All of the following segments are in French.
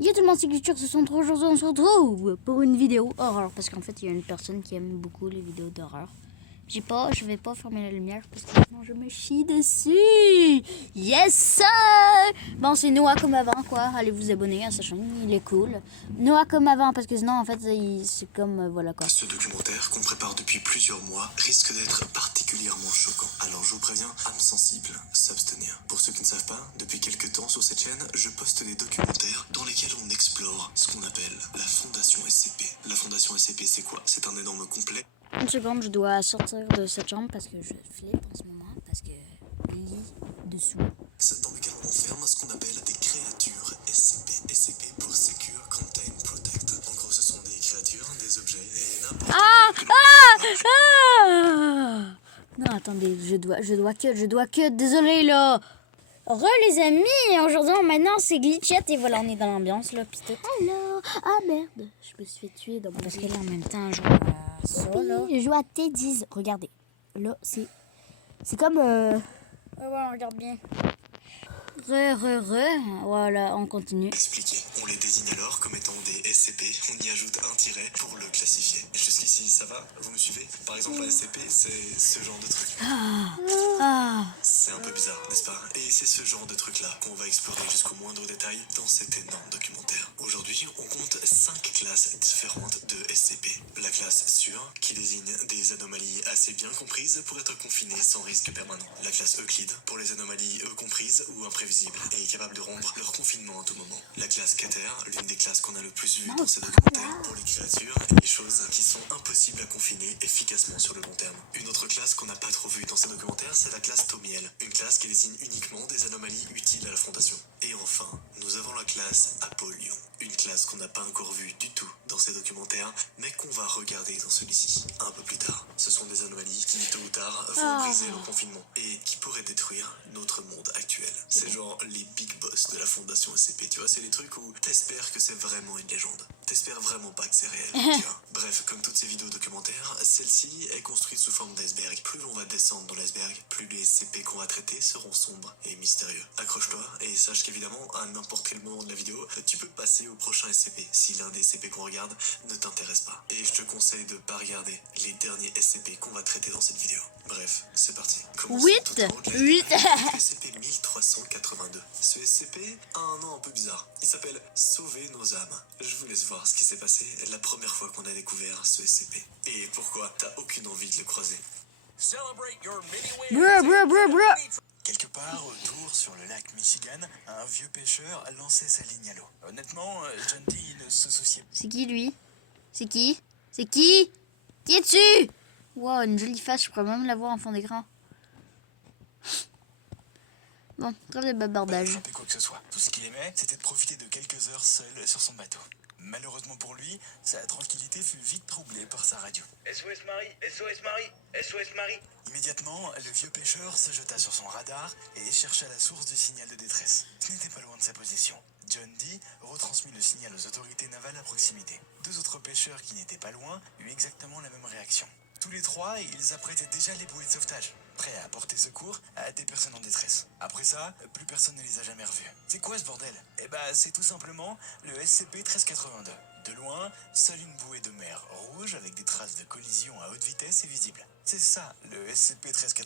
Yo tout le monde, c'est Glitcher63. Aujourd'hui on se retrouve pour une vidéo horreur. Parce qu'en fait il y a une personne qui aime beaucoup les vidéos d'horreur. Je vais pas fermer la lumière parce que sinon je me chie dessus. Yes sir. Bon, c'est Noah comme avant quoi. Allez vous abonner à sa chaîne, il est cool. Noah comme avant parce que sinon en fait c'est comme voilà quoi. Ce documentaire qu'on prépare depuis plusieurs mois risque d'être particulièrement choquant. Alors je vous préviens, âme sensible, s'abstenir. Pour ceux qui ne savent pas, depuis quelques temps sur cette chaîne, je poste des documentaires dans lesquels on explore ce qu'on appelle la Fondation SCP. La Fondation SCP c'est quoi? C'est un énorme complet. Une seconde, je dois sortir de cette chambre parce que je flippe en ce moment, parce que lit dessous. Dans lequel on enferme ce qu'on appelle des créatures SCP. SCP pour Secure, Contain, Protect. En gros, ce sont des créatures, des objets et n'importe Non, attendez, je dois que, désolé là. Les amis, aujourd'hui, maintenant c'est Glitchette et voilà, on est dans l'ambiance là, pis tout. Hello, ah merde, je me suis fait tuer dans mon parce que là en même temps, je joue à ça là. Je joue à T10, regardez, là c'est comme ouais, on regarde bien. Voilà, on continue. expliqué. On les désigne alors comme étant des SCP, on y ajoute un tiret pour le classifier. Jusqu'ici, ça va? Vous me suivez? Par exemple, un SCP, c'est ce genre de truc. C'est un peu bizarre, n'est-ce pas? Et c'est ce genre de truc-là qu'on va explorer jusqu'au moindre détail dans cet énorme documentaire. Aujourd'hui, on compte 5 classes différentes de SCP. La classe sûre, qui désigne des anomalies assez bien comprises pour être confinées sans risque permanent. La classe Euclide, pour les anomalies comprises ou imprévisibles et capables de rompre leur confinement à tout moment. La classe Cater, l'une des classes qu'on a le plus vues dans ces documentaires, pour les créatures et les choses qui sont impossibles à confiner efficacement sur le long terme. Une autre classe qu'on n'a pas trop vue dans ces documentaires, c'est la classe Thomiel, une classe qui désigne uniquement des anomalies utiles à la Fondation. Et enfin, nous avons la classe Apollyon, une classe qu'on n'a pas encore vue du tout dans ces documentaires, mais qu'on va regarder dans celui-ci un peu plus tard. Ce sont des anomalies qui, tôt ou tard, vont briser le confinement et qui pourraient détruire notre monde actuel. C'est genre les big boss de la Fondation SCP, tu vois, c'est les trucs où t'espères que c'est vraiment une légende. T'espères vraiment pas que c'est réel, tu vois. Bref, comme toutes ces vidéos documentaires, celle-ci est construite sous forme d'iceberg. Plus l'on va descendre dans l'iceberg, plus les SCP qu'on va traiter seront sombres et mystérieux. Accroche-toi et sache qu'évidemment, à n'importe quel moment de la vidéo, tu peux passer au prochain SCP si l'un des SCP qu'on regarde ne t'intéresse pas. Et je te conseille de pas regarder les derniers SCP qu'on va traiter dans cette vidéo. Bref, c'est parti. Commençons tout en haut de l'iceberg. SCP 1382. Ce SCP a un nom un peu bizarre. Il s'appelle Sauver nos âmes. Je vous laisse voir ce qui s'est passé la première fois qu'on a découvert ce SCP. Et pourquoi t'as aucune envie de le croiser. Quelque part autour sur le lac Michigan, un vieux pêcheur a lancé sa ligne à l'eau. Honnêtement, John Dee ne se souciait pas. C'est qui lui? C'est qui? C'est qui? Qui es-tu? Wow, une jolie face, je pourrais même la voir en fond d'écran. Bon, trêve de babardage. Pas quoi que ce soit. Tout ce qu'il aimait, c'était de profiter de quelques heures seul sur son bateau. Malheureusement pour lui, sa tranquillité fut vite troublée par sa radio. SOS Marie, SOS Marie, SOS Marie. Immédiatement, le vieux pêcheur se jeta sur son radar et chercha la source du signal de détresse. Ce n'était pas loin de sa position. John Dee retransmit le signal aux autorités navales à proximité. Deux autres pêcheurs qui n'étaient pas loin eurent exactement la même réaction. Tous les trois, ils apprêtaient déjà les bouées de sauvetage, prêts à apporter secours à des personnes en détresse. Après ça, plus personne ne les a jamais revus. C'est quoi ce bordel? Eh ben, c'est tout simplement le SCP-1382. De loin, seule une bouée de mer rouge avec des traces de collision à haute vitesse est visible. C'est ça, le SCP-1382-1.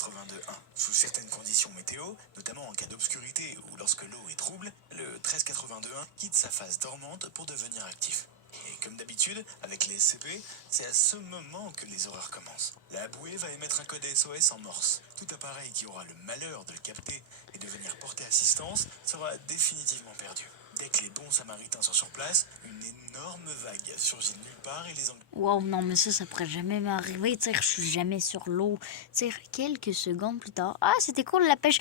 Sous certaines conditions météo, notamment en cas d'obscurité ou lorsque l'eau est trouble, le 1382-1 quitte sa phase dormante pour devenir actif. Et comme d'habitude, avec les SCP, c'est à ce moment que les horreurs commencent. La bouée va émettre un code SOS en morse. Tout appareil qui aura le malheur de le capter et de venir porter assistance sera définitivement perdu. Dès que les bons samaritains sont sur place, une énorme vague surgit de nulle part et les Anglais... Wow, non, mais ça pourrait jamais m'arriver. Tu sais, je suis jamais sur l'eau. Tu sais, quelques secondes plus tard. Ah, c'était cool la pêche.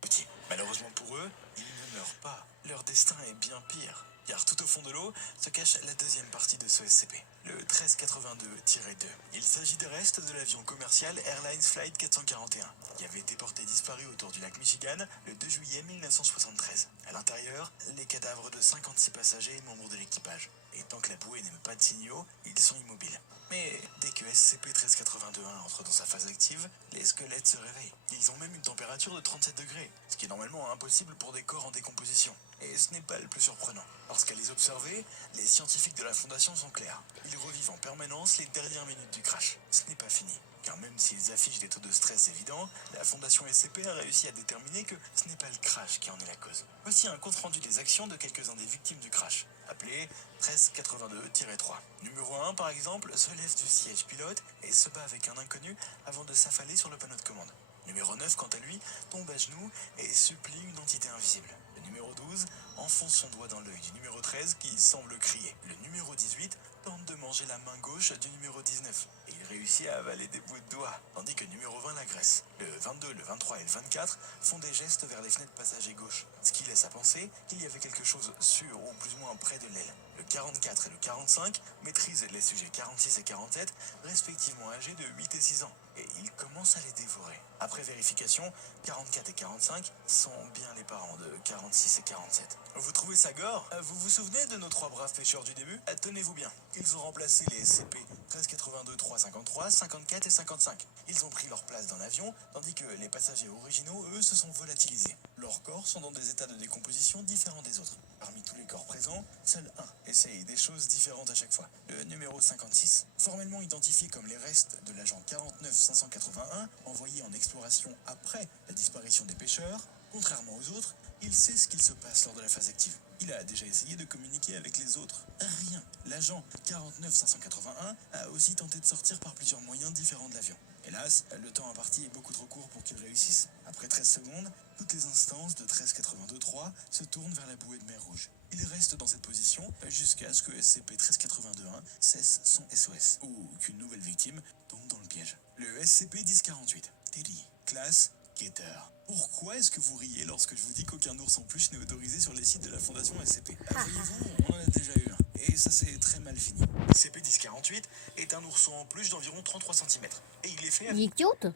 Petit. Malheureusement pour eux, ils ne meurent pas. Leur destin est bien pire. Car tout au fond de l'eau se cache la deuxième partie de ce SCP, le 1382-2. Il s'agit des restes de l'avion commercial Airlines Flight 441, qui avait été porté disparu autour du lac Michigan le 2 juillet 1973. À l'intérieur, les cadavres de 56 passagers et membres de l'équipage. Et tant que la bouée n'émet pas de signaux, ils sont immobiles. Mais dès que SCP-1382-1 entre dans sa phase active, les squelettes se réveillent. Ils ont même une température de 37 degrés, ce qui est normalement impossible pour des corps en décomposition. Et ce n'est pas le plus surprenant. Parce qu'à les observer, les scientifiques de la Fondation sont clairs. Ils revivent en permanence les dernières minutes du crash. Ce n'est pas fini. Car même s'ils affichent des taux de stress évidents, la Fondation SCP a réussi à déterminer que ce n'est pas le crash qui en est la cause. Voici un compte-rendu des actions de quelques-uns des victimes du crash, appelé 1382-3. Numéro 1, par exemple, se lève du siège pilote et se bat avec un inconnu avant de s'affaler sur le panneau de commande. Numéro 9, quant à lui, tombe à genoux et supplie une entité invisible. Le numéro 12 enfonce son doigt dans l'œil du numéro 13 qui semble crier. Le numéro 18 tente de manger la main gauche du numéro 19 et il réussit à avaler des bouts de doigts, tandis que le numéro 20 l'agresse. Le 22, le 23 et le 24 font des gestes vers les fenêtres passagers gauche, ce qui laisse à penser qu'il y avait quelque chose sur ou plus ou moins près de l'aile. Le 44 et le 45 maîtrisent les sujets 46 et 47, respectivement âgés de 8 et 6 ans, et ils commencent à les dévorer. Après vérification, 44 et 45 sont bien les parents de 46 et 47. Vous trouvez ça gore? Vous vous souvenez de nos trois braves pêcheurs du début? Tenez-vous bien, ils ont remplacé les SCP 1382, 353, 54 et 55. Ils ont pris leur place dans l'avion, tandis que les passagers originaux, eux, se sont volatilisés. Leurs corps sont dans des états de décomposition différents des autres. Parmi tous les corps présents, seul un essaye des choses différentes à chaque fois. Le numéro 56, formellement identifié comme les restes de l'agent 49581, envoyé en exploration après la disparition des pêcheurs, contrairement aux autres, il sait ce qu'il se passe lors de la phase active. Il a déjà essayé de communiquer avec les autres. Rien. L'agent 49581 a aussi tenté de sortir par plusieurs moyens différents de l'avion. Hélas, le temps imparti est beaucoup trop court pour qu'il réussisse. Après 13 secondes, toutes les instances de 1382-3 se tournent vers la bouée de mer Rouge. Il reste dans cette position jusqu'à ce que SCP-1382-1 cesse son SOS, ou qu'une nouvelle victime tombe dans le piège. Le SCP-1048, Teddy, classe Guetteur. Pourquoi est-ce que vous riez lorsque je vous dis qu'aucun ours en peluche n'est autorisé sur les sites de la Fondation SCP? Voyez-vous, on en a déjà eu un, et ça s'est très mal fini. SCP-1048 est un ourson en peluche d'environ 33 cm, et il est fait avec... Il est cute.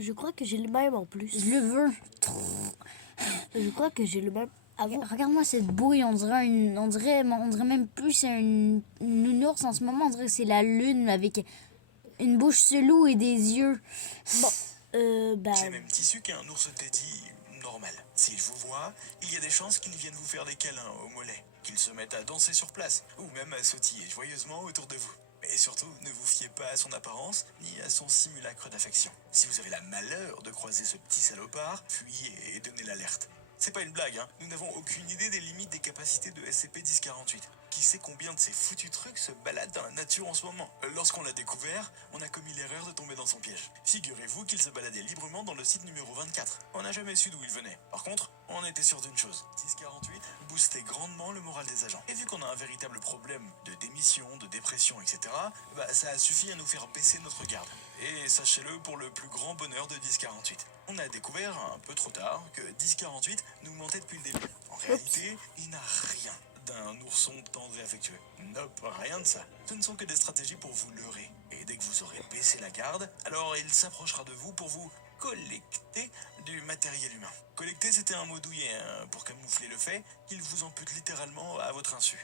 Je crois que j'ai le même en plus. Je le veux. Je crois que j'ai le même. Regarde-moi cette bouille, on dirait même plus c'est une nounours en ce moment, on dirait que c'est la lune avec une bouche selou et des yeux. Bon, C'est le même tissu qu'un ours teddy normal. S'il vous voit, il y a des chances qu'il vienne vous faire des câlins au mollet, qu'il se mette à danser sur place, ou même à sautiller joyeusement autour de vous. Mais surtout, ne vous fiez pas à son apparence, ni à son simulacre d'affection. Si vous avez la malheur de croiser ce petit salopard, fuyez et donnez l'alerte. C'est pas une blague, hein. Nous n'avons aucune idée des limites des capacités de SCP-1048. Qui sait combien de ces foutus trucs se baladent dans la nature en ce moment? Lorsqu'on l'a découvert, on a commis l'erreur de tomber dans son piège. Figurez-vous qu'il se baladait librement dans le site numéro 24. On n'a jamais su d'où il venait. Par contre, on était sûr d'une chose. 1048 boostait grandement le moral des agents. Et vu qu'on a un véritable problème de démission, de dépression, etc., ça a suffi à nous faire baisser notre garde. Et sachez-le pour le plus grand bonheur de 1048. On a découvert un peu trop tard que 1048 nous mentait depuis le début. En réalité, il n'a rien d'un ourson tendre et affectueux. Nope, rien de ça. Ce ne sont que des stratégies pour vous leurrer. Et dès que vous aurez baissé la garde, alors il s'approchera de vous pour vous collecter du matériel humain. Collecter, c'était un mot douillet pour camoufler le fait qu'il vous ampute littéralement à votre insu.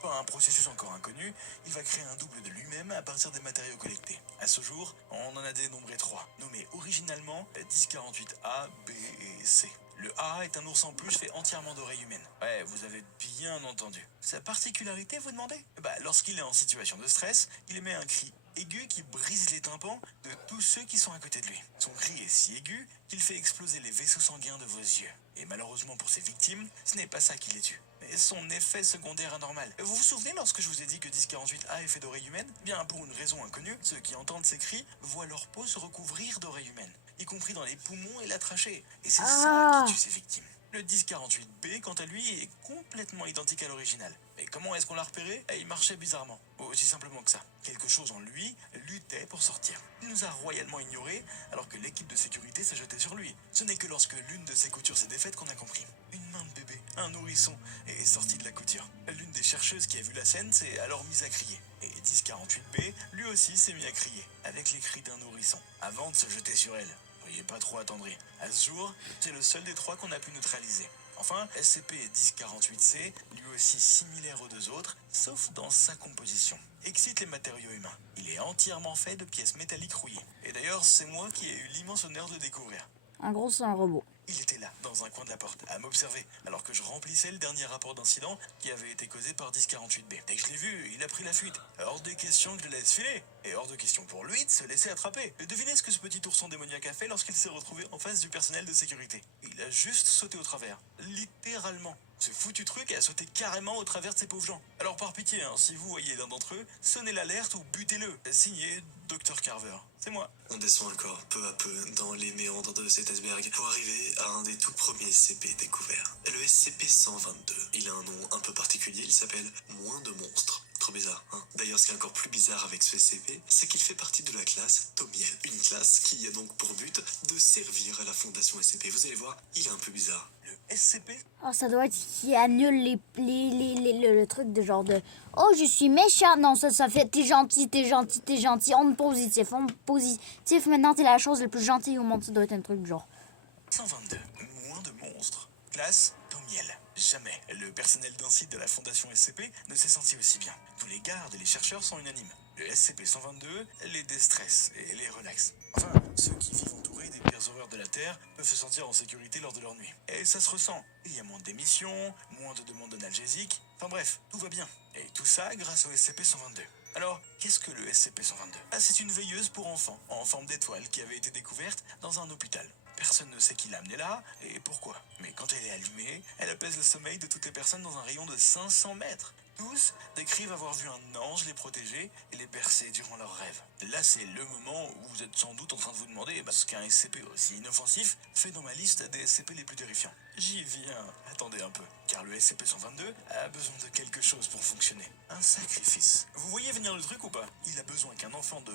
Par un processus encore inconnu, il va créer un double de lui-même à partir des matériaux collectés. À ce jour, on en a dénombré 3, nommés originalement 1048A, B et C. Le A est un ours en peluche fait entièrement d'oreilles humaines. Ouais, vous avez bien entendu. Sa particularité, vous demandez? Lorsqu'il est en situation de stress, il émet un cri aigu qui brise les tympans de tous ceux qui sont à côté de lui. Son cri est si aigu qu'il fait exploser les vaisseaux sanguins de vos yeux. Et malheureusement pour ses victimes, ce n'est pas ça qui les tue, mais son effet secondaire anormal. Vous vous souvenez lorsque je vous ai dit que 1048A est fait d'oreilles humaines? Bien, pour une raison inconnue, ceux qui entendent ces cris voient leur peau se recouvrir d'oreilles humaines, y compris dans les poumons et la trachée. Et c'est ça qui tue ses victimes. Le 1048B, quant à lui, est complètement identique à l'original. Mais comment est-ce qu'on l'a repéré? Il marchait bizarrement. Aussi simplement que ça. Quelque chose en lui luttait pour sortir. Il nous a royalement ignorés, alors que l'équipe de sécurité s'est jetée sur lui. Ce n'est que lorsque l'une de ses coutures s'est défaite qu'on a compris. Une main de bébé, un nourrisson, est sorti de la couture. L'une des chercheuses qui a vu la scène s'est alors mise à crier. Et 1048B, lui aussi, s'est mis à crier, avec les cris d'un nourrisson, avant de se jeter sur elle. Soyez pas trop attendris. À ce jour, c'est le seul des 3 qu'on a pu neutraliser. Enfin, SCP-1048-C, lui aussi similaire aux 2 autres, sauf dans sa composition, excite les matériaux humains. Il est entièrement fait de pièces métalliques rouillées. Et d'ailleurs, c'est moi qui ai eu l'immense honneur de découvrir. En gros, c'est un robot. Il était là, dans un coin de la porte, à m'observer, alors que je remplissais le dernier rapport d'incident qui avait été causé par 1048B. Dès que je l'ai vu, il a pris la fuite. Hors de question que je le laisse filer. Et hors de question pour lui de se laisser attraper. Et devinez ce que ce petit ourson démoniaque a fait lorsqu'il s'est retrouvé en face du personnel de sécurité. Il a juste sauté au travers. Littéralement. Ce foutu truc a sauté carrément au travers de ces pauvres gens. Alors par pitié, si vous voyez l'un d'entre eux, sonnez l'alerte ou butez-le. Signé Dr Carver. C'est moi. On descend encore peu à peu dans les méandres de cet iceberg pour arriver à un des tout premiers SCP découverts. Le SCP-122. Il a un nom un peu particulier, il s'appelle Moins de monstres. Trop bizarre, hein. D'ailleurs, ce qui est encore plus bizarre avec ce SCP, c'est qu'il fait partie de la classe Tomiel. Une classe qui a donc pour but de servir à la fondation SCP. Vous allez voir, il est un peu bizarre. Le SCP? Oh, ça doit être qui annule le truc de genre de oh, je suis méchant. Non, ça fait t'es gentil, t'es gentil, t'es gentil. On positif, on positif. Maintenant, t'es la chose la plus gentille au monde. Ça doit être un truc genre. 122. Moins de monstres. Classe Tomiel. Jamais le personnel d'un site de la fondation SCP ne s'est senti aussi bien. Tous les gardes et les chercheurs sont unanimes. Le SCP-122 les déstresse et les relaxe. Enfin, ceux qui vivent entourés des pires horreurs de la Terre peuvent se sentir en sécurité lors de leur nuit. Et ça se ressent. Il y a moins d'émissions, moins de demandes d'analgésiques. Enfin bref, tout va bien. Et tout ça grâce au SCP-122. Alors, qu'est-ce que le SCP-122? C'est une veilleuse pour enfants, en forme d'étoile, qui avait été découverte dans un hôpital. Personne ne sait qui l'a amenée là et pourquoi. Mais quand elle est allumée, elle apaise le sommeil de toutes les personnes dans un rayon de 500 mètres. Tous décrivent avoir vu un ange les protéger et les bercer durant leurs rêves. Là, c'est le moment où vous êtes sans doute en train de vous demander ce qu'un SCP aussi inoffensif fait dans ma liste des SCP les plus terrifiants. J'y viens, attendez un peu, car le SCP-122 a besoin de quelque chose pour fonctionner. Un sacrifice. Vous voyez venir le truc ou pas? Il a besoin qu'un enfant de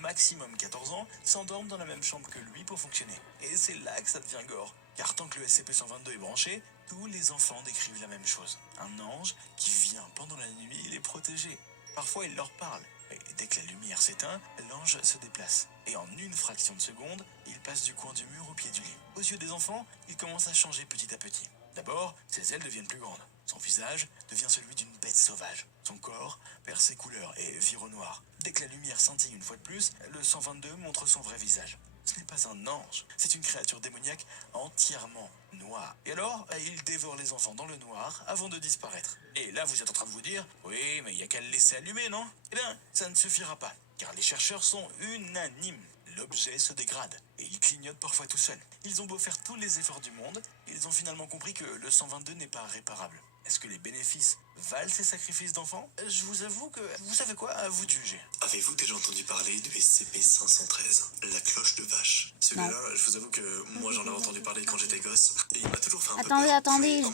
maximum 14 ans s'endorme dans la même chambre que lui pour fonctionner. Et c'est là que ça devient gore. Car tant que le SCP-122 est branché, tous les enfants décrivent la même chose. Un ange qui vient pendant la nuit les protéger. Parfois il leur parle. Et dès que la lumière s'éteint, l'ange se déplace. Et en une fraction de seconde, il passe du coin du mur au pied du lit. Aux yeux des enfants, il commence à changer petit à petit. D'abord, ses ailes deviennent plus grandes. Son visage devient celui d'une bête sauvage. Son corps perd ses couleurs et vire au noir. Dès que la lumière scintille une fois de plus, le 122 montre son vrai visage. Ce n'est pas un ange, c'est une créature démoniaque entièrement noire. Et alors, il dévore les enfants dans le noir avant de disparaître. Et là, vous êtes en train de vous dire, oui, mais il n'y a qu'à le laisser allumer, non? Eh bien, ça ne suffira pas, car les chercheurs sont unanimes. L'objet se dégrade, et il clignote parfois tout seul. Ils ont beau faire tous les efforts du monde, ils ont finalement compris que le 122 n'est pas réparable. Est-ce que les bénéfices valent ces sacrifices d'enfants? Je vous avoue que, vous savez quoi, à vous de juger. Avez-vous déjà entendu parler du SCP-513, la cloche de vache? Celui-là, je vous avoue que moi j'en ai entendu parler quand j'étais gosse, et il m'a toujours fait un peu peur. Attendez, je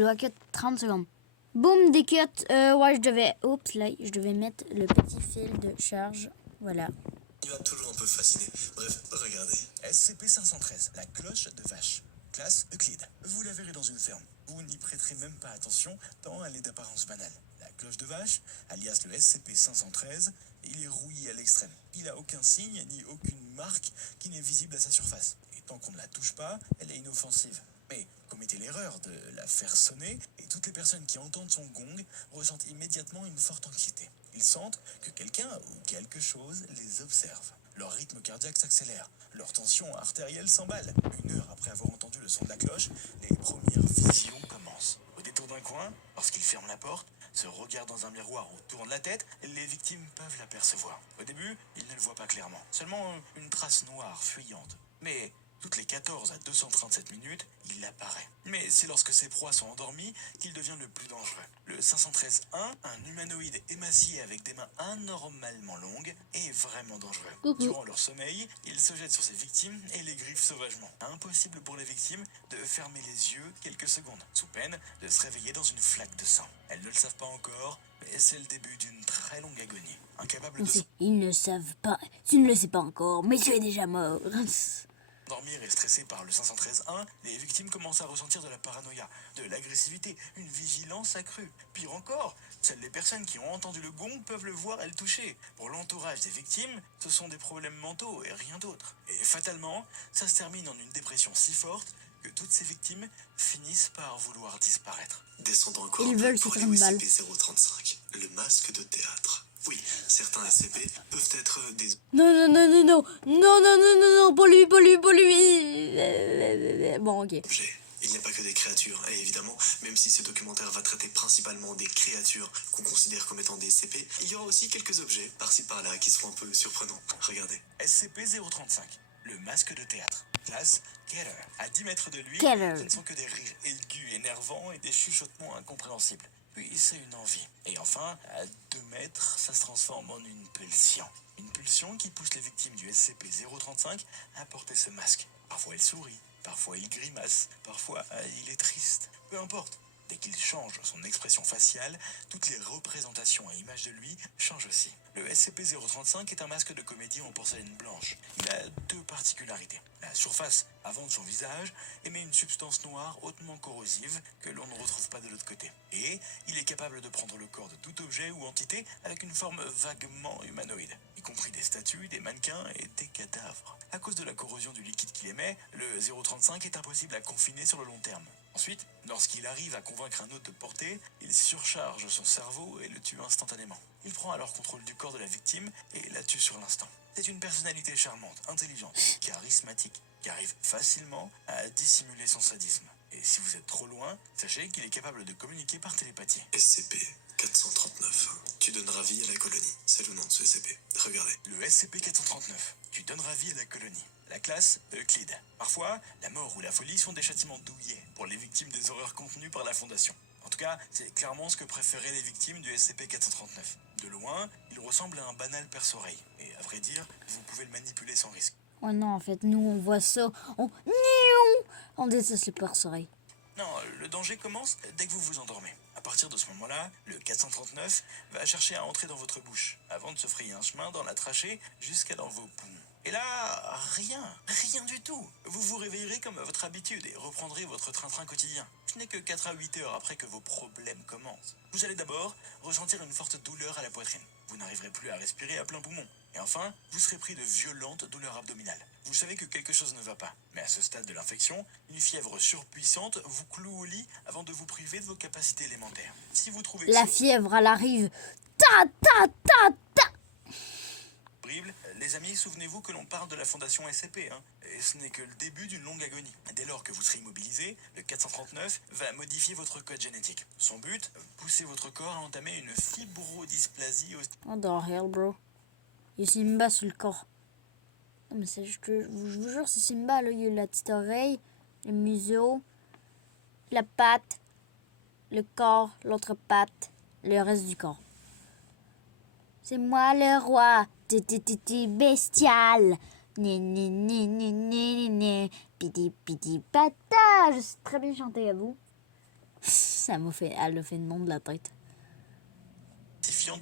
dois cut 30 secondes. Boum, des cuts. Ouais, je devais mettre le petit fil de charge. Voilà. Il m'a toujours un peu fasciné. Bref, regardez. SCP-513, la cloche de vache. Classe Euclide. Vous la verrez dans une ferme. Vous n'y prêterez même pas attention, tant elle est d'apparence banale. La cloche de vache, alias le SCP-513, il est rouillé à l'extrême. Il n'a aucun signe ni aucune marque qui n'est visible à sa surface. Et tant qu'on ne la touche pas, elle est inoffensive. Mais commettez l'erreur de la faire sonner et toutes les personnes qui entendent son gong ressentent immédiatement une forte anxiété. Ils sentent que quelqu'un ou quelque chose les observe. Leur rythme cardiaque s'accélère, leur tension artérielle s'emballe. 1 heure après avoir entendu le son de la cloche, les premières visions commencent. Au détour d'un coin, lorsqu'ils ferment la porte, se regardent dans un miroir ou tournent la tête, les victimes peuvent l'apercevoir. Au début, ils ne le voient pas clairement, seulement une trace noire fuyante. Mais toutes les 14 à 237 minutes, il apparaît. Mais c'est lorsque ses proies sont endormies qu'il devient le plus dangereux. Le 513-1, un humanoïde émacié avec des mains anormalement longues, est vraiment dangereux. Durant leur sommeil, il se jette sur ses victimes et les griffe sauvagement. Impossible pour les victimes de fermer les yeux quelques secondes, sous peine de se réveiller dans une flaque de sang. Elles ne le savent pas encore, mais c'est le début d'une très longue agonie. Incapable de Ils ne savent pas. Tu ne le sais pas encore, mais tu es déjà mort. dormir et stressé par le 513-1, les victimes commencent à ressentir de la paranoïa, de l'agressivité, une vigilance accrue. Pire encore, seules les personnes qui ont entendu le gong peuvent le voir et le toucher. Pour l'entourage des victimes, ce sont des problèmes mentaux et rien d'autre. Et fatalement, ça se termine en une dépression si forte que toutes ces victimes finissent par vouloir disparaître. Descendant encore Ils veulent se pour faire une balle. SCP-035, le masque de théâtre. Oui, certains SCP peuvent être des Non, non, non, non, non, non, non, non, non, non, pas lui, pas lui, pas lui. Bon, ok. objets. Il n'y a pas que des créatures, et évidemment, même si ce documentaire va traiter principalement des créatures qu'on considère comme étant des SCP, il y aura aussi quelques objets, par-ci par-là, qui seront un peu surprenants. Regardez. SCP-035, le masque de théâtre. Classe Keller. À 10 mètres de lui, Keller. ce ne sont que des rires aigus, énervants et des chuchotements incompréhensibles. Puis c'est une envie. Et enfin, à 2 mètres, ça se transforme en une pulsion. Une pulsion qui pousse les victimes du SCP-035 à porter ce masque. Parfois il sourit, parfois il grimace, parfois il est triste. Peu importe. Dès qu'il change son expression faciale, toutes les représentations à image de lui changent aussi. Le SCP-035 est un masque de comédie en porcelaine blanche. Il a 2 particularités. La surface avant de son visage émet une substance noire hautement corrosive que l'on ne retrouve pas de l'autre côté. Et il est capable de prendre le corps de tout objet ou entité avec une forme vaguement humanoïde, y compris des statues, des mannequins et des cadavres. À cause de la corrosion du liquide qu'il émet, le 035 est impossible à confiner sur le long terme. Ensuite, lorsqu'il arrive à convaincre un autre de porter, il surcharge son cerveau et le tue instantanément. Il prend alors contrôle du corps de la victime et la tue sur l'instant. C'est une personnalité charmante, intelligente, charismatique, qui arrive facilement à dissimuler son sadisme. Et si vous êtes trop loin, sachez qu'il est capable de communiquer par télépathie. SCP-439. Tu donneras vie à la colonie. C'est le nom de ce SCP. Regardez. Le SCP-439. Tu donneras vie à la colonie. La classe Euclide. Parfois, la mort ou la folie sont des châtiments douillets pour les victimes des horreurs contenues par la Fondation. En tout cas, c'est clairement ce que préféraient les victimes du SCP-439. De loin, il ressemble à un banal perce-oreille. Et à vrai dire, vous pouvez le manipuler sans risque. Oh non, en fait, nous, on voit ça. On déteste les perce-oreilles. Non, le danger commence dès que vous vous endormez. À partir de ce moment-là, le 439 va chercher à entrer dans votre bouche, avant de se frayer un chemin dans la trachée jusqu'à dans vos poumons. Et là, rien du tout. Vous vous réveillerez comme à votre habitude et reprendrez votre train-train quotidien. Ce n'est que 4 à 8 heures après que vos problèmes commencent. Vous allez d'abord ressentir une forte douleur à la poitrine. Vous n'arriverez plus à respirer à plein poumon. Et enfin, vous serez pris de violentes douleurs abdominales. Vous savez que quelque chose ne va pas. Mais à ce stade de l'infection, une fièvre surpuissante vous cloue au lit avant de vous priver de vos capacités élémentaires. Si vous trouvez que La c'est fièvre, elle arrive. Ta, ta, ta, ta. horrible, les amis, souvenez-vous que l'on parle de la fondation SCP, hein, et ce n'est que le début d'une longue agonie. Dès lors que vous serez immobilisé, le 439 va modifier votre code génétique. Son but, pousser votre corps à entamer une fibrodysplasie What the hell, bro? Il y a Simba sur le corps. Non, mais c'est, je vous jure, c'est Simba, là. Il y a la petite oreille, le museau, la patte, le corps, l'autre patte, le reste du corps. C'est moi le roi, ti bestial. Né, né, né, né, né, né, piti, piti, pata. Je sais très bien chanter à vous. Elle a fait le nom de la tête.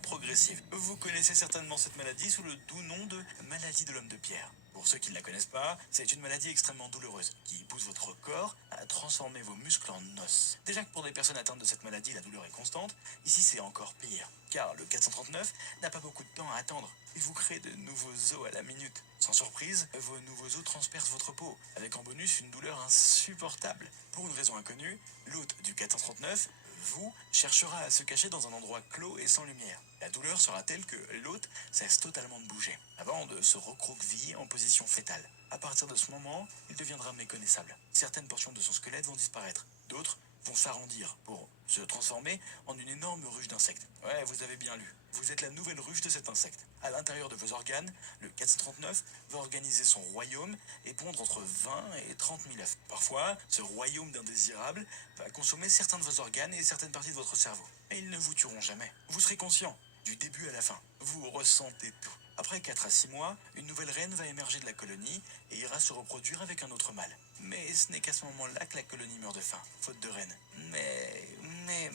progressive. Vous connaissez certainement cette maladie sous le doux nom de maladie de l'homme de pierre. Pour ceux qui ne la connaissent pas, c'est une maladie extrêmement douloureuse qui pousse votre corps à transformer vos muscles en os. Déjà que pour des personnes atteintes de cette maladie, la douleur est constante, ici c'est encore pire. Car le 439 n'a pas beaucoup de temps à attendre. Il vous crée de nouveaux os à la minute. Sans surprise, vos nouveaux os transpercent votre peau, avec en bonus une douleur insupportable. Pour une raison inconnue, l'hôte du 439, vous, cherchera à se cacher dans un endroit clos et sans lumière. La douleur sera telle que l'hôte cesse totalement de bouger, avant de se recroqueviller en position fétale. À partir de ce moment, il deviendra méconnaissable. Certaines portions de son squelette vont disparaître, d'autres vont s'arrondir pour se transformer en une énorme ruche d'insectes. Ouais, vous avez bien lu. Vous êtes la nouvelle ruche de cet insecte. À l'intérieur de vos organes, le 439 va organiser son royaume et pondre entre 20 et 30 000 œufs. Parfois, ce royaume d'indésirables va consommer certains de vos organes et certaines parties de votre cerveau. Mais ils ne vous tueront jamais. Vous serez conscient, du début à la fin. Vous ressentez tout. Après 4 à 6 mois, une nouvelle reine va émerger de la colonie et ira se reproduire avec un autre mâle. Mais ce n'est qu'à ce moment-là que la colonie meurt de faim, faute de reine. Mais,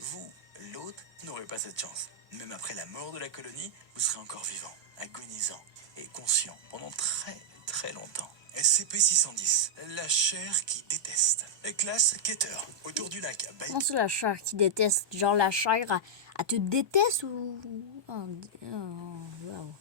vous, l'hôte, n'aurez pas cette chance. Même après la mort de la colonie, vous serez encore vivant, agonisant et conscient pendant très longtemps. SCP-610, la chair qui déteste. Classe Keter, autour du lac Comment c'est la chair qui déteste? Genre la chair, elle te déteste ou... wow.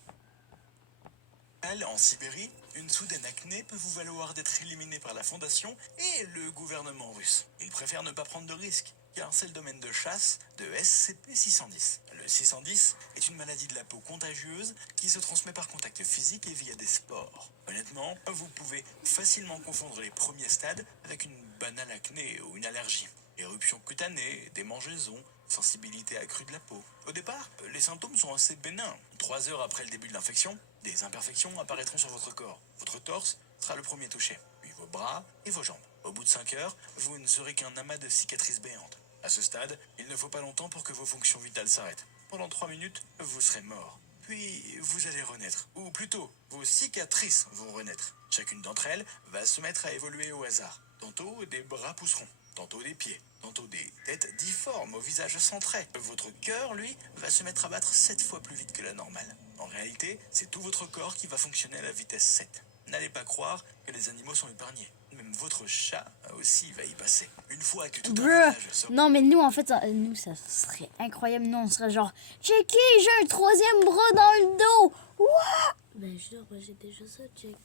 En Sibérie, une soudaine acné peut vous valoir d'être éliminé par la Fondation et le gouvernement russe. Ils préfèrent ne pas prendre de risques, car c'est le domaine de chasse de SCP-610. Le 610 est une maladie de la peau contagieuse qui se transmet par contact physique et via des spores. Honnêtement, vous pouvez facilement confondre les premiers stades avec une banale acné ou une allergie. Éruption cutanée, démangeaisons, sensibilité accrue de la peau. Au départ, les symptômes sont assez bénins. 3 heures après le début de l'infection, des imperfections apparaîtront sur votre corps. Votre torse sera le premier touché, puis vos bras et vos jambes. Au bout de 5 heures, vous ne serez qu'un amas de cicatrices béantes. À ce stade, il ne faut pas longtemps pour que vos fonctions vitales s'arrêtent. Pendant 3 minutes, vous serez mort. Puis, vous allez renaître. Ou plutôt, vos cicatrices vont renaître. Chacune d'entre elles va se mettre à évoluer au hasard. Tantôt, des bras pousseront. Tantôt des pieds, tantôt des têtes difformes au visage sans traits. Votre cœur, lui, va se mettre à battre 7 fois plus vite que la normale. En réalité, c'est tout votre corps qui va fonctionner à la vitesse 7. N'allez pas croire que les animaux sont épargnés. Même votre chat aussi va y passer. Une fois que tout un village sort... Non, mais nous, en fait, nous, ça serait incroyable. Nous, on serait genre, checké, j'ai un troisième bras dans le dos. Ouah! Ben, genre, moi, j'ai déjà ça, check.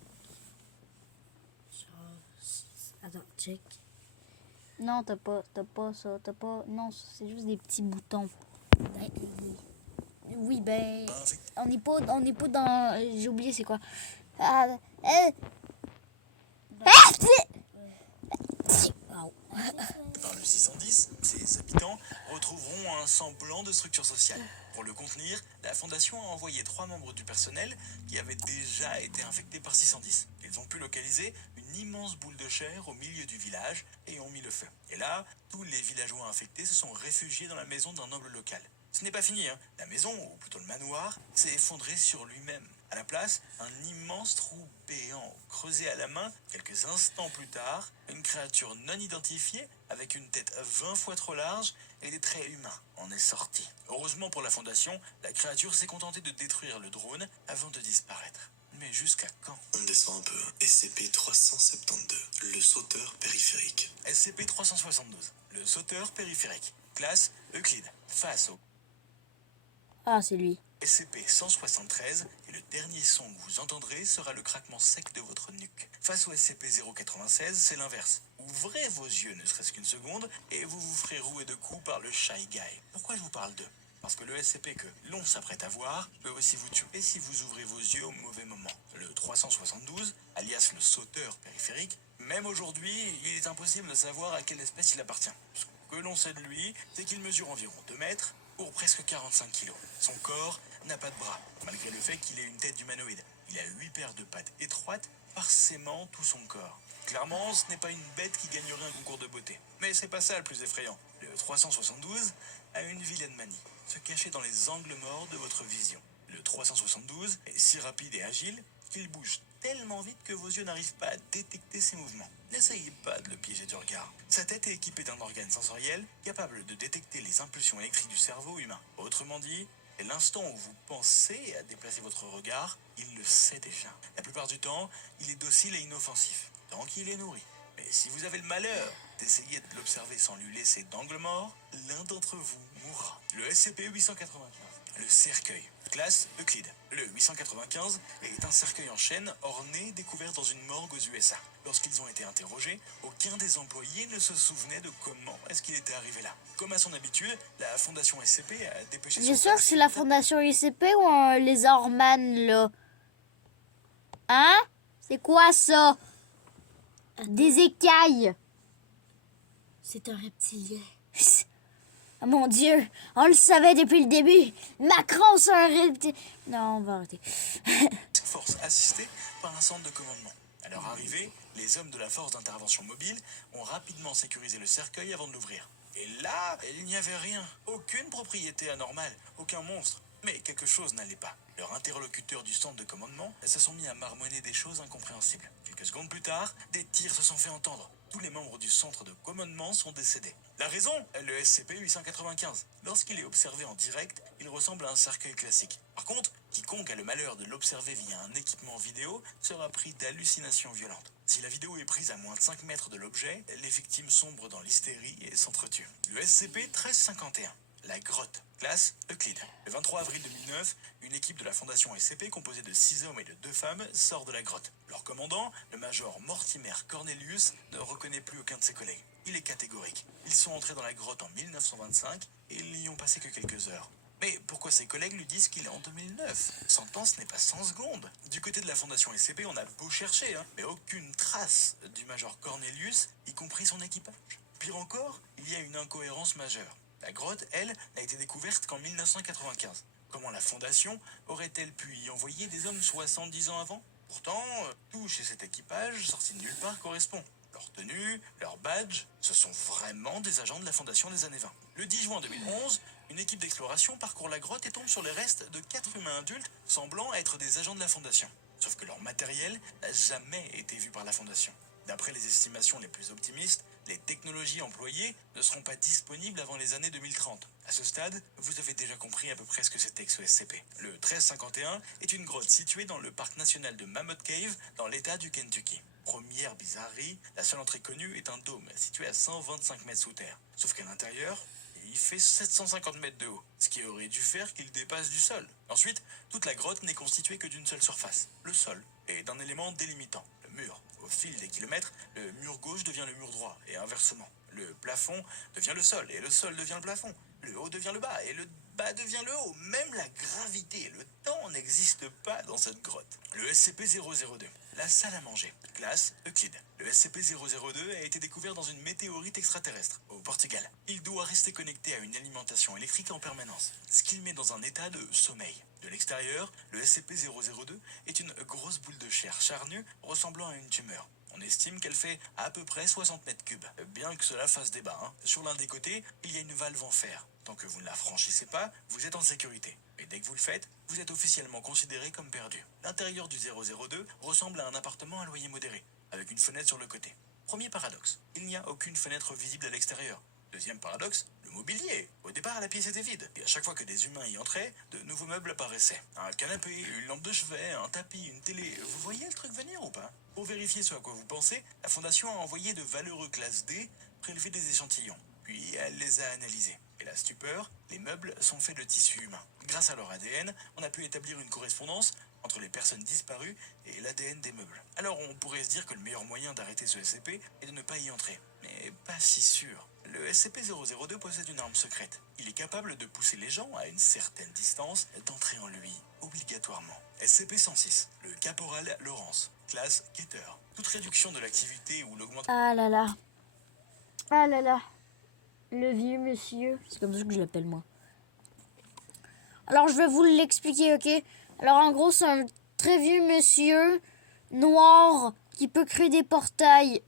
Genre, attends, check. Non, t'as pas ça, t'as pas... Non, c'est juste des petits boutons. Ben, Oui, ben, on n'est pas dans... J'ai oublié c'est quoi. Ah, Dans le 610, ses habitants retrouveront un semblant de structure sociale. Pour le contenir, la Fondation a envoyé 3 membres du personnel qui avaient déjà été infectés par 610. Ils ont pu localiser une immense boule de chair au milieu du village et ont mis le feu. Et là, tous les villageois infectés se sont réfugiés dans la maison d'un noble local. Ce n'est pas fini, hein. La maison, ou plutôt le manoir, s'est effondré sur lui-même. À la place, un immense trou béant, creusé à la main. Quelques instants plus tard, une créature non identifiée, avec une tête 20 fois trop large et des traits humains, en est sortie. Heureusement pour la Fondation, la créature s'est contentée de détruire le drone avant de disparaître. Mais jusqu'à quand? On descend un peu. SCP-372, le sauteur périphérique. SCP-372, le sauteur périphérique. Classe Euclide. Face au Ah, c'est lui. SCP-173 et le dernier son que vous entendrez sera le craquement sec de votre nuque. Face au SCP-096, c'est l'inverse. Ouvrez vos yeux ne serait-ce qu'une seconde et vous vous ferez rouer de coups par le Shy Guy. Pourquoi je vous parle d'eux? Parce que le SCP que l'on s'apprête à voir peut aussi vous tuer si vous ouvrez vos yeux au mauvais moment. Le 372, alias le sauteur périphérique, même aujourd'hui, il est impossible de savoir à quelle espèce il appartient. Ce que l'on sait de lui, c'est qu'il mesure environ 2 mètres, pour presque 45 kilos. Son corps n'a pas de bras, malgré le fait qu'il ait une tête d'humanoïde. Il a 8 paires de pattes étroites, parsémant tout son corps. Clairement, ce n'est pas une bête qui gagnerait un concours de beauté. Mais c'est pas ça le plus effrayant. Le 372 a une vilaine manie, se cacher dans les angles morts de votre vision. Le 372 est si rapide et agile qu'il bouge tellement vite que vos yeux n'arrivent pas à détecter ses mouvements. N'essayez pas de le piéger du regard. Sa tête est équipée d'un organe sensoriel capable de détecter les impulsions électriques du cerveau humain. Autrement dit, dès l'instant où vous pensez à déplacer votre regard, il le sait déjà. La plupart du temps, il est docile et inoffensif, tant qu'il est nourri. Mais si vous avez le malheur d'essayer de l'observer sans lui laisser d'angle mort, l'un d'entre vous mourra. Le SCP-895, le cercueil. Classe Euclide. Le 895 est un cercueil en chêne orné découvert dans une morgue aux USA. Lorsqu'ils ont été interrogés, aucun des employés ne se souvenait de comment est-ce qu'il était arrivé là. Comme à son habitude, la fondation SCP a dépêché J'ai son sûr que c'est la fondation ICP ou un lézardman, là. Hein? C'est quoi ça? Des écailles. c'est un reptilien. Oh mon Dieu, on le savait depuis le début. Macron, c'est un reptilien. Non, on va arrêter. force assistée par un centre de commandement. À leur arrivée, les hommes de la force d'intervention mobile ont rapidement sécurisé le cercueil avant de l'ouvrir. Et là, il n'y avait rien. Aucune propriété anormale, aucun monstre. Mais quelque chose n'allait pas. Leurs interlocuteurs du centre de commandement se sont mis à marmonner des choses incompréhensibles. Quelques secondes plus tard, des tirs se sont fait entendre. Tous les membres du centre de commandement sont décédés. La raison? Le SCP-895. Lorsqu'il est observé en direct, il ressemble à un cercueil classique. Par contre, quiconque a le malheur de l'observer via un équipement vidéo sera pris d'hallucinations violentes. Si la vidéo est prise à moins de 5 mètres de l'objet, les victimes sombrent dans l'hystérie et s'entretuent. Le SCP-1351. la grotte, classe Euclide. Le 23 avril 2009, une équipe de la fondation SCP composée de 6 hommes et de 2 femmes sort de la grotte. Leur commandant, le major Mortimer Cornelius, ne reconnaît plus aucun de ses collègues. Il est catégorique. Ils sont entrés dans la grotte en 1925 et ils n'y ont passé que quelques heures. Mais pourquoi ses collègues lui disent qu'il est en 2009 100 ans, ce n'est pas 100 secondes. Du côté de la fondation SCP, on a beau chercher, mais aucune trace du major Cornelius, y compris son équipage. Pire encore, il y a une incohérence majeure. La grotte, elle, n'a été découverte qu'en 1995. Comment la fondation aurait-elle pu y envoyer des hommes 70 ans avant? Pourtant, tout chez cet équipage, sorti de nulle part, correspond. Leur tenue, leur badge, ce sont vraiment des agents de la fondation des années 20. Le 10 juin 2011, une équipe d'exploration parcourt la grotte et tombe sur les restes de 4 humains adultes semblant être des agents de la fondation. Sauf que leur matériel n'a jamais été vu par la fondation. D'après les estimations les plus optimistes, les technologies employées ne seront pas disponibles avant les années 2030. À ce stade, vous avez déjà compris à peu près ce que c'était que ce SCP. Le 1351 est une grotte située dans le parc national de Mammoth Cave, dans l'état du Kentucky. Première bizarrerie, la seule entrée connue est un dôme situé à 125 mètres sous terre. Sauf qu'à l'intérieur, il fait 750 mètres de haut, ce qui aurait dû faire qu'il dépasse du sol. Ensuite, toute la grotte n'est constituée que d'une seule surface, le sol, et d'un élément délimitant, le mur. Au fil des kilomètres, le mur gauche devient le mur droit, et inversement. Le plafond devient le sol, et le sol devient le plafond. Le haut devient le bas, et le bas devient le haut. Même la gravité et le temps n'existent pas dans cette grotte. Le SCP-002, la salle à manger, classe Euclide. Le SCP-002 a été découvert dans une météorite extraterrestre, au Portugal. Il doit rester connecté à une alimentation électrique en permanence, ce qui le met dans un état de sommeil. De l'extérieur, le SCP-002 est une grosse boule de chair charnue ressemblant à une tumeur. On estime qu'elle fait à peu près 60 mètres cubes, bien que cela fasse débat. Sur l'un des côtés, il y a une valve en fer. Tant que vous ne la franchissez pas, vous êtes en sécurité. Et dès que vous le faites, vous êtes officiellement considéré comme perdu. L'intérieur du 002 ressemble à un appartement à loyer modéré, avec une fenêtre sur le côté. Premier paradoxe, il n'y a aucune fenêtre visible à l'extérieur. Deuxième paradoxe, le mobilier. Au départ, la pièce était vide. Et à chaque fois que des humains y entraient, de nouveaux meubles apparaissaient. Un canapé, une lampe de chevet, un tapis, une télé. Vous voyez le truc venir ou pas? Pour vérifier ce à quoi vous pensez, la Fondation a envoyé de valeureux classes D prélever des échantillons. Puis elle les a analysés. Et la stupeur, les meubles sont faits de tissus humains. Grâce à leur ADN, on a pu établir une correspondance entre les personnes disparues et l'ADN des meubles. Alors on pourrait se dire que le meilleur moyen d'arrêter ce SCP est de ne pas y entrer. Mais pas si sûr. Le SCP-002 possède une arme secrète. Il est capable de pousser les gens à une certaine distance, d'entrer en lui, obligatoirement. SCP-106, le caporal Lawrence, classe Keter. Toute réduction de l'activité ou l'augmentation... Ah là là. Ah là là. Le vieux monsieur. C'est comme ça que je l'appelle moi. Alors je vais vous l'expliquer, ok? Alors en gros c'est un très vieux monsieur noir qui peut créer des portails.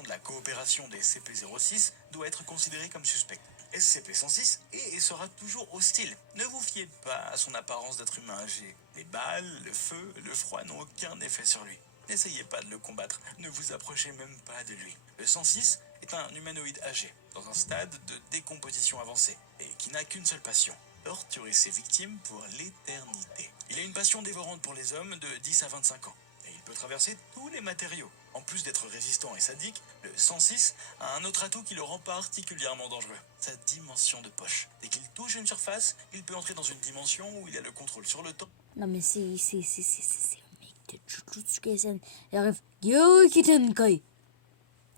de la coopération des SCP-06 doit être considérée comme suspecte. SCP-106 est et sera toujours hostile. Ne vous fiez pas à son apparence d'être humain âgé. Les balles, le feu, le froid n'ont aucun effet sur lui. N'essayez pas de le combattre, ne vous approchez même pas de lui. Le 106 est un humanoïde âgé, dans un stade de décomposition avancée, et qui n'a qu'une seule passion, torturer ses victimes pour l'éternité. Il a une passion dévorante pour les hommes de 10 à 25 ans, et il peut traverser tous les matériaux. En plus d'être résistant et sadique, le 106 a un autre atout qui le rend particulièrement dangereux, sa dimension de poche. Dès qu'il touche une surface, il peut entrer dans une dimension où il a le contrôle sur le temps. Non mais c'est un mec de Jujutsu Kaisen. Il arrive. Yo Kitenkai.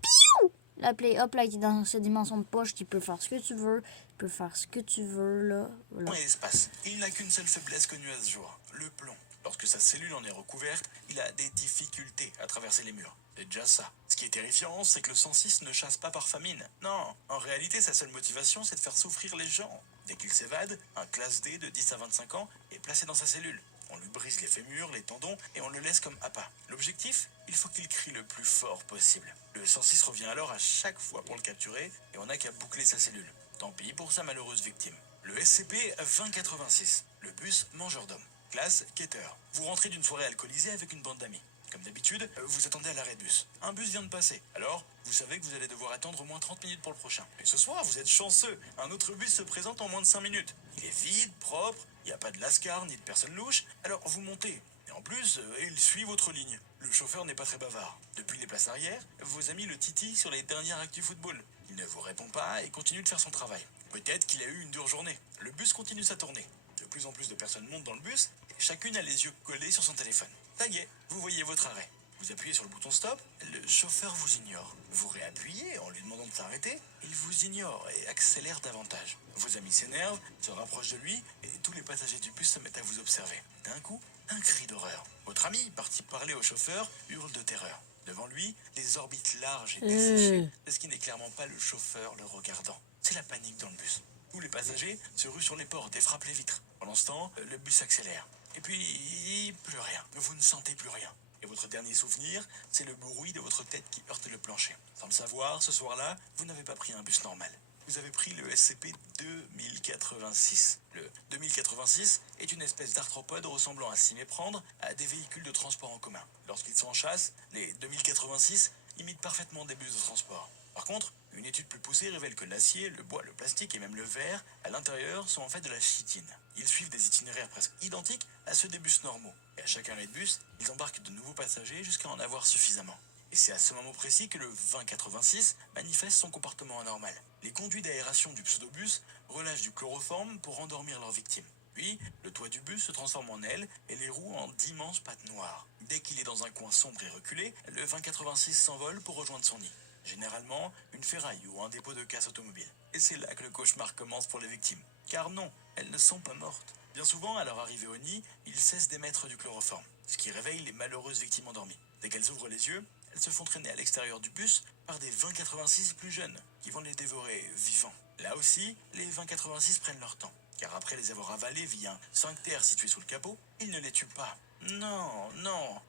Piou. La play hop là qui est dans cette dimension de poche, qui peut faire ce que tu veux. Il peut faire ce que tu veux là. Voilà. Et espace. Il n'a qu'une seule faiblesse connue à ce jour, le plomb. Lorsque sa cellule en est recouverte, il a des difficultés à traverser les murs. C'est déjà ça. Ce qui est terrifiant, c'est que le 106 ne chasse pas par famine. Non, en réalité, sa seule motivation, c'est de faire souffrir les gens. Dès qu'il s'évade, un classe D de 10 à 25 ans est placé dans sa cellule. On lui brise les fémurs, les tendons, et on le laisse comme appât. L'objectif, il faut qu'il crie le plus fort possible. Le 106 revient alors à chaque fois pour le capturer, et on n'a qu'à boucler sa cellule. Tant pis pour sa malheureuse victime. Le SCP-2086, le bus mangeur d'hommes. Classe Keter. Vous rentrez d'une soirée alcoolisée avec une bande d'amis. Comme d'habitude, vous attendez à l'arrêt de bus. Un bus vient de passer. Alors, vous savez que vous allez devoir attendre au moins 30 minutes pour le prochain. Et ce soir, vous êtes chanceux. Un autre bus se présente en moins de 5 minutes. Il est vide, propre, il n'y a pas de lascar ni de personne louche. Alors, vous montez. Et en plus, il suit votre ligne. Le chauffeur n'est pas très bavard. Depuis les places arrière, vos amis le titillent sur les dernières actus football. Il ne vous répond pas et continue de faire son travail. Peut-être qu'il a eu une dure journée. Le bus continue sa tournée. De plus en plus de personnes montent dans le bus et chacune a les yeux collés sur son téléphone. Ça y est, vous voyez votre arrêt. Vous appuyez sur le bouton stop, le chauffeur vous ignore. Vous réappuyez en lui demandant de s'arrêter, il vous ignore et accélère davantage. Vos amis s'énervent, se rapprochent de lui et tous les passagers du bus se mettent à vous observer. D'un coup, un cri d'horreur. Votre ami, parti parler au chauffeur, hurle de terreur. Devant lui, les orbites larges et desséchées, ce qui n'est clairement pas le chauffeur le regardant. C'est la panique dans le bus. Tous les passagers se ruent sur les portes et frappent les vitres. Pendant ce temps, le bus s'accélère. Et puis, plus rien. Vous ne sentez plus rien. Et votre dernier souvenir, c'est le bruit de votre tête qui heurte le plancher. Sans le savoir, ce soir-là, vous n'avez pas pris un bus normal. Vous avez pris le SCP 2086. Le 2086 est une espèce d'arthropode ressemblant à s'y méprendre à des véhicules de transport en commun. Lorsqu'ils sont en chasse, les 2086 imitent parfaitement des bus de transport. Par contre, une étude plus poussée révèle que l'acier, le bois, le plastique et même le verre, à l'intérieur, sont en fait de la chitine. Ils suivent des itinéraires presque identiques à ceux des bus normaux. Et à chaque arrêt de bus, ils embarquent de nouveaux passagers jusqu'à en avoir suffisamment. Et c'est à ce moment précis que le 2086 manifeste son comportement anormal. Les conduits d'aération du pseudobus relâchent du chloroforme pour endormir leurs victimes. Puis, le toit du bus se transforme en aile et les roues en d'immenses pattes noires. Dès qu'il est dans un coin sombre et reculé, le 2086 s'envole pour rejoindre son nid. Généralement, une ferraille ou un dépôt de casse automobile. Et c'est là que le cauchemar commence pour les victimes. Car non, elles ne sont pas mortes. Bien souvent, à leur arrivée au nid, ils cessent d'émettre du chloroforme, ce qui réveille les malheureuses victimes endormies. Dès qu'elles ouvrent les yeux, elles se font traîner à l'extérieur du bus par des 2086 plus jeunes, qui vont les dévorer vivants. Là aussi, les 2086 prennent leur temps, car après les avoir avalés via un sphincter situé sous le capot, ils ne les tuent pas. Non,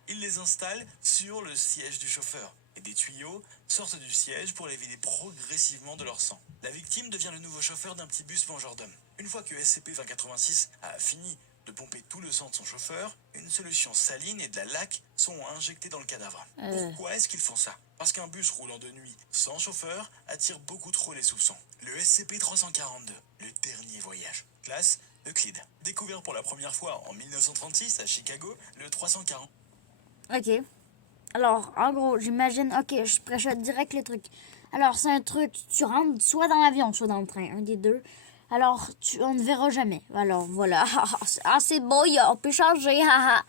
ils les installent sur le siège du chauffeur. Et des tuyaux sortent du siège pour les vider progressivement de leur sang. La victime devient le nouveau chauffeur d'un petit bus mangeur d'hommes. Une fois que SCP-2086 a fini de pomper tout le sang de son chauffeur, une solution saline et de la laque sont injectées dans le cadavre. Pourquoi est-ce qu'ils font ça? Parce qu'un bus roulant de nuit sans chauffeur attire beaucoup trop les soupçons. Le SCP-342, le dernier voyage. Classe Euclide. Découvert pour la première fois en 1936 à Chicago, le 340. Ok. Alors, en gros, j'imagine... Ok, je préchote direct le truc. Alors, c'est un truc, tu rentres soit dans l'avion, soit dans le train, un des deux. Alors, on ne verra jamais. Alors, voilà. Ah, c'est beau, on peut changer, haha.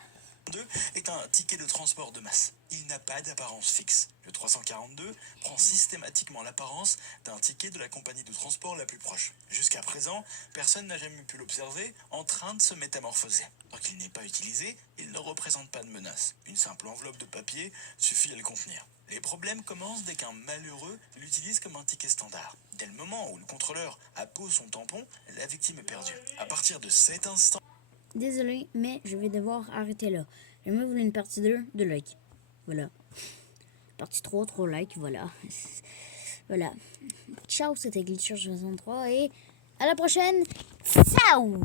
2 est un ticket de transport de masse. Il n'a pas d'apparence fixe. Le 342 prend systématiquement l'apparence d'un ticket de la compagnie de transport la plus proche. Jusqu'à présent, personne n'a jamais pu l'observer en train de se métamorphoser. Tant qu'il n'est pas utilisé, il ne représente pas de menace. Une simple enveloppe de papier suffit à le contenir. Les problèmes commencent dès qu'un malheureux l'utilise comme un ticket standard. Dès le moment où le contrôleur appose son tampon, la victime est perdue. À partir de cet instant... Désolé, mais je vais devoir arrêter là. J'aimerais voulu une partie 2 de like. Voilà. Partie 3, 3 likes, voilà. Voilà. Ciao, c'était Glitcher 63 et à la prochaine. Ciao!